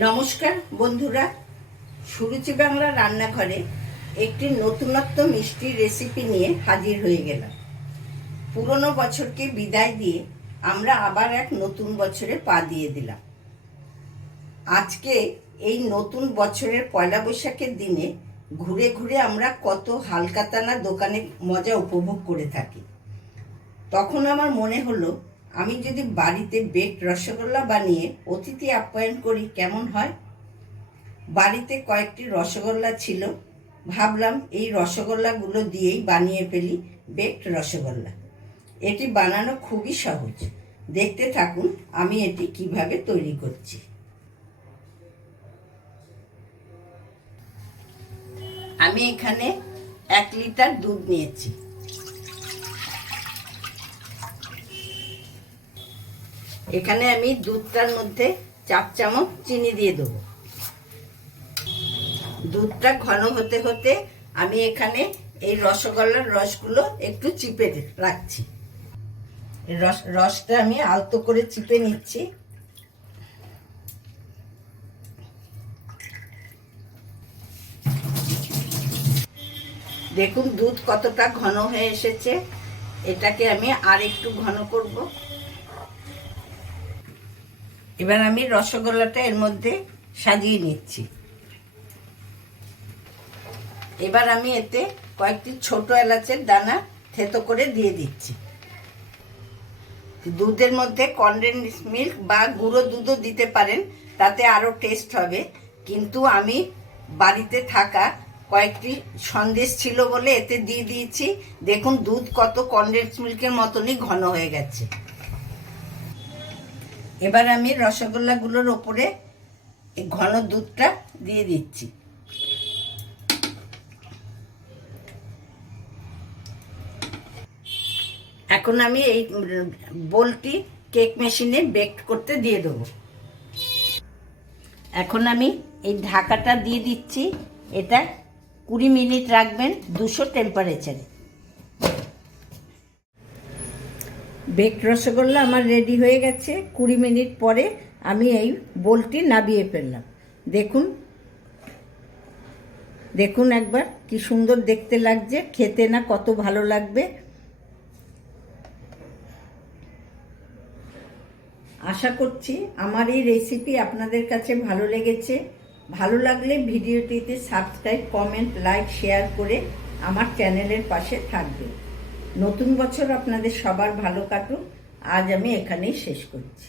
নমস্কার বন্ধুরা, সুরুচি বাংলা রান্নাঘরে একটি নতুনত্ব মিষ্টি রেসিপি নিয়ে হাজির হয়ে গেলাম। পুরনো বছরকে বিদায় দিয়ে আমরা আবার এক নতুন বছরে পা দিয়ে দিলাম। আজকে এই নতুন বছরের পয়লা বৈশাখের দিনে ঘুরে ঘুরে আমরা কত হালকাতানা দোকানে মজা উপভোগ করে থাকি। তখন আমার মনে হলো, আমি যদি বাড়িতে বেকড রসগোল্লা বানিয়ে অতিথি আপ্যায়ন করি কেমন হয়। বাড়িতে কয়েকটি রসগোল্লা ছিল, ভাবলাম এই রসগোল্লাগুলো দিয়েই বানিয়ে ফেলি বেকড রসগোল্লা। এটি বানানো খুবই সহজ, দেখতে থাকুন আমি এটি কিভাবে তৈরি করছি। আমি এখানে 1 লিটার দুধ নিয়েছি। এখানে আমি দুধটার মধ্যে 4 চামচ চিনি দিয়ে দেবো। দুধটা ঘন হতে হতে আমি এখানে এই রসগোল্লার রসগুলো একটু চিপে রাখছি। রসটা আমি আলতো করে চিপে নিচ্ছি। দেখুন দুধ কতটা ঘন হয়ে এসেছে। এটাকে আমি আর একটু ঘন করব। এবার আমি রসগোল্লাটা এর মধ্যে সাজিয়ে নিচ্ছি। এবার আমি এতে কয়েকটি ছোট এলাচের দানা থেতো করে দিয়ে দিচ্ছি। দুধের মধ্যে কনডেন্স মিল্ক বা গুঁড়ো দুধও দিতে পারেন, তাতে আরও টেস্ট হবে। কিন্তু আমি বাড়িতে থাকা কয়েকটি সন্দেশ ছিল বলে এতে দিয়ে দিয়েছি। দেখুন দুধ কত কনডেন্স মিল্কের মতনই ঘন হয়ে গেছে। এবার আমি রসগোল্লাগুলোর ওপরে এই ঘন দুধটা দিয়ে দিচ্ছি। এখন আমি এই বোলটি কেক মেশিনে বেক করতে দিয়ে দেবো। এখন আমি এই ঢাকাটা দিয়ে দিচ্ছি। এটা 20 মিনিট রাখবেন 200 টেম্পারেচারে। বেকড রসগোল্লা আমার রেডি হয়ে গেছে। 20 মিনিট পরে আমি এই বোলটি নামিয়ে ফেললাম। দেখুন দেখুন একবার কি সুন্দর দেখতে লাগছে, খেতে না কত ভালো লাগবে। আশা করছি আমার এই রেসিপি আপনাদের কাছে ভালো লেগেছে। ভালো লাগলে ভিডিওটিতে সাবস্ক্রাইব, কমেন্ট, লাইক, শেয়ার করে আমার চ্যানেলের পাশে থাকবেন। নতুন বছর আপনাদের সবার ভালো কাটুক। আজ আমি এখানেই শেষ করছি।